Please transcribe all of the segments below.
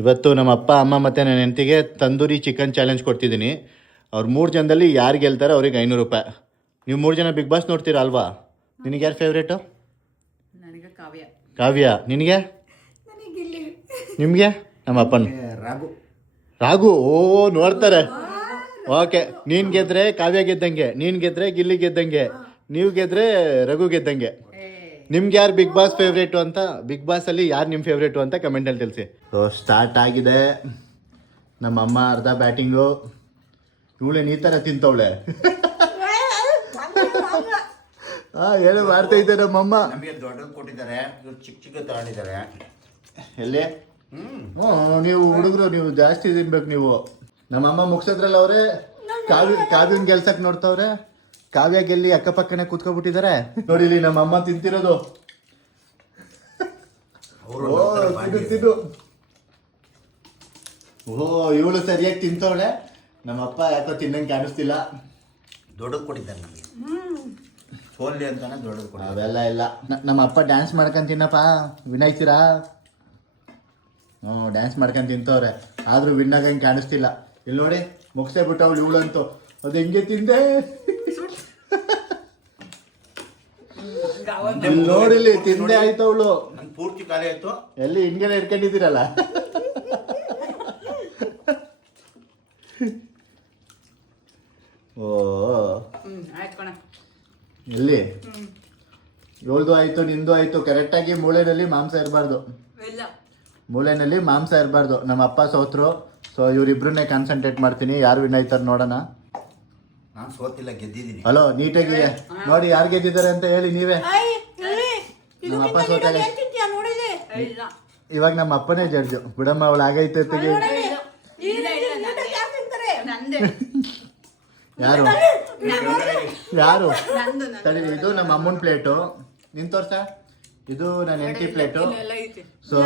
ಇವತ್ತು ನಮ್ಮ ಅಪ್ಪ ಅಮ್ಮ ಮತ್ತು ನನ್ನ ಹೆಂಡತಿಗೆ ತಂದೂರಿ ಚಿಕನ್ ಚಾಲೆಂಜ್ ಕೊಡ್ತಿದ್ದೀನಿ. ಅವ್ರು 3 ಜನದಲ್ಲಿ ಯಾರು ಗೆಲ್ತಾರೆ ಅವ್ರಿಗೆ 500 ರೂಪಾಯಿ. ನೀವು 3 ಜನ ಬಿಗ್ ಬಾಸ್ ನೋಡ್ತೀರಾ ಅಲ್ವಾ? ನಿನಗೆ ಯಾರು ಫೇವ್ರೇಟು? ನನಗೆ ಕಾವ್ಯ. ಕಾವ್ಯ. ನಿನಗೆ? ನಿಮಗೆ? ನಮ್ಮ ಅಪ್ಪನ ರಾಘು. ಓ ನೋಡ್ತಾರೆ. ಓಕೆ, ನೀನು ಗೆದ್ರೆ ಕಾವ್ಯ ಗೆದ್ದಂಗೆ, ನೀನು ಗೆದ್ರೆ ಗಿಲ್ಲಿ ಗೆದ್ದಂಗೆ, ನೀವು ಗೆದ್ರೆ ರಘು ಗೆದ್ದಂಗೆ. ನಿಮ್ಗೆ ಯಾರು ಬಿಗ್ ಬಾಸ್ ಫೇವ್ರೇಟು ಅಂತ, ಬಿಗ್ ಬಾಸಲ್ಲಿ ಯಾರು ನಿಮ್ಮ ಫೇವ್ರೇಟು ಅಂತ ಕಮೆಂಟಲ್ಲಿ ತಿಳಿಸಿ. ಸೊ ಸ್ಟಾರ್ಟ್ ಆಗಿದೆ. ನಮ್ಮಮ್ಮ ಅರ್ಧ ಬ್ಯಾಟಿಂಗು. ಇವಳೇನು ಈ ಥರ ತಿಂತವಳೆ? ಏನು ಮಾಡ್ತಾ ಇದ್ದೆ ನಮ್ಮಮ್ಮ? ನಮಗೆ ದೊಡ್ಡದು ಕೊಟ್ಟಿದ್ದಾರೆ, ಇವ್ರು ಚಿಕ್ಕ ಚಿಕ್ಕ ತಗೊಂಡಿದ್ದಾರೆ. ಎಲ್ಲಿ? ನೀವು ಹುಡುಗರು ನೀವು ಜಾಸ್ತಿ ತಿನ್ಬೇಕು ನೀವು. ನಮ್ಮಮ್ಮ ಮುಗಿಸೋದ್ರಲ್ಲಿ ಅವರೇ ಕಾವ್ಯನ್ ಗೆಲ್ಸಕ್ ನೋಡ್ತಾವ್ರೆ. ಕಾವ್ಯ ಗೆಲ್ಲಿ ಅಕ್ಕಪಕ್ಕನೆ ಕೂತ್ಕೊಬಿಟ್ಟಿದ್ದಾರೆ. ನೋಡಿ ಇಲ್ಲಿ ನಮ್ಮಮ್ಮ ತಿಂತಿರೋದು. ತಿನ್ನು. ಓಹೋ, ಇವಳು ಸರಿಯಾಗಿ ತಿಂತವಳೆ. ನಮ್ಮಪ್ಪ ಯಾಕೋ ತಿನ್ನಂಗೆ ಕಾಣಿಸ್ತಿಲ್ಲ. ದೊಡ್ಡದು ಕೊಟ್ಟಿದ್ದಾರೆ ನಮಗೆ, ಸೋಲ್ಲಿ ಅಂತಾನೆ ದೊಡ್ಡದು ಕೊಡಿ. ಅವೆಲ್ಲ ಇಲ್ಲ. ನಮ್ಮ ಅಪ್ಪ ಡ್ಯಾನ್ಸ್ ಮಾಡ್ಕೊಂಡ್ ತಿನ್ನಪ್ಪ, ವಿನಾಯ್ತೀರಾ? ಡ್ಯಾನ್ಸ್ ಮಾಡ್ಕೊಂಡ್ ತಿಂತವ್ರೆ, ಆದ್ರೂ ವಿನ್ ಆಗಂಗೆ ಕಾಣಿಸ್ತಿಲ್ಲ. ಇಲ್ಲಿ ನೋಡಿ, ಮುಗಿಸೇ ಬಿಟ್ಟವಳು ಇವಳಂತೂ. ಅದು ಹೆಂಗೆ ತಿಂದೆ ನೋಡಿಲಿ, ತಿಂದೆ ಆಯ್ತು ಅವಳು. ನನ್ ಪೂರ್ತಿ ಖಾಲಿ ಆಯ್ತು. ಎಲ್ಲಿ ಹಿಂಗೆಲ್ಲ ಇಟ್ಕೊಂಡಿದ್ದೀರಲ್ಲ? ಓ ಎಲ್ಲಿ? ಇವಳ್ದು ಆಯ್ತು, ನಿಂದು ಆಯ್ತು. ಕರೆಕ್ಟಾಗಿ ಮೂಳೆನಲ್ಲಿ ಮಾಂಸ ಇರಬಾರ್ದು. ಮೂಳೆನಲ್ಲಿ ಮಾಂಸ ಇರಬಾರ್ದು. ನಮ್ಮ ಅಪ್ಪ ಸೋತ್ರು. ಸೊ ಇವರಿಬ್ರನ್ನೇ ಕಾನ್ಸಂಟ್ರೇಟ್ ಮಾಡ್ತೀನಿ. ಯಾರು ವಿನ್ ಆಯ್ತಾರೆ ನೋಡೋಣ. ನಾನು ಸೋತಿಲ್ಲ, ಗೆದ್ದಿದ್ದೀನಿ. ಹಲೋ, ನೀಟಾಗಿ ನೋಡಿ ಯಾರು ಗೆದ್ದಿದ್ದಾರೆ ಅಂತ ಹೇಳಿ ನೀವೇ. ನಮ್ಮ ಅಪ್ಪ ಸೋತಾಗ ಇವಾಗ ನಮ್ಮ ಅಪ್ಪನೇ ಜಡ್ಜು. ಬಿಡಮ್ಮ, ಅವಳು ಆಗೈತೆ ತೆಗಿ. ಯಾರು ಯಾರು ತಡಿ, ಇದು ನಮ್ಮ ಅಮ್ಮನ ಪ್ಲೇಟು. ನಿನ್ ತೋರ್ಸ, ಇದು ನನ್ನ ಹೆಂಡತಿ ಪ್ಲೇಟು. ಸೊ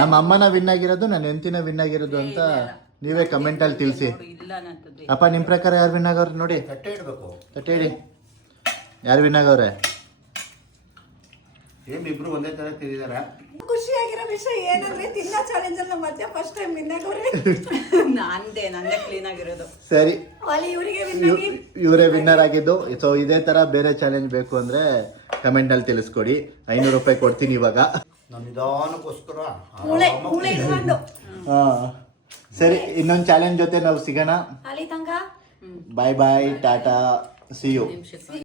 ನಮ್ಮ ಅಮ್ಮನ ವಿನ್ ಆಗಿರೋದು, ನನ್ನ ಹೆಂಡತಿನ ವಿನ್ ಆಗಿರೋದು ಅಂತ ನೀವೇ ಕಮೆಂಟ್ ಅಲ್ಲಿ ತಿಳಿಸಿ. ಅಪ್ಪ, ನಿಮ್ ಪ್ರಕಾರ ಯಾರು ವಿನ್ ಆಗವ್ರೆ ನೋಡಿ? ತಟ್ಟೆ ಇಡ್ಬೇಕು. ತಟ್ಟೆ ಇಡಿ. ಯಾರು ವಿನ್ ಆಗವ್ರೆ? ಇಬ್ರು ಒಂದೇ ತರ ತಿಂದಿದ್ದಾರೆ. ಖುಷಿಯಾಗಿರೋ ವಿಷಯ ಏನಂದ್ರೆ ತಿನ್ನೋ ಚಾಲೆಂಜ್ ಅಲ್ಲಿ ಮಧ್ಯ ಫಸ್ಟ್ ಟೈಮ್ ವಿನ್ ಆಗೋರೆ. ನಂದೇ ಕ್ಲೀನ್ ಆಗಿರೋದು. ಸರಿ, ಇವರಿಗೆ ಇವರೇ ವಿನ್ನರ್ ಆಗಿದ್ದು. ಸೊ ಇದೇ ತರ ಬೇರೆ ಚಾಲೆಂಜ್ ಬೇಕು ಅಂದ್ರೆ ಕಮೆಂಟ್ ಅಲ್ಲಿ ತಿಳಿಸ್ಕೊಡಿ. 500 ರೂಪಾಯಿ ಕೊಡ್ತೀನಿ ಇವಾಗ. ನಾನು ನಿಧಾನಕ್ಕೋಸ್ಕರ ಸರಿ, ಇನ್ನೊಂದು ಚಾಲೆಂಜ್ ಜೊತೆ ನಾವು ಸಿಗೋಣ. ಬಾಯ್ ಬಾಯ್, ಟಾಟಾ, ಸಿ ಯು.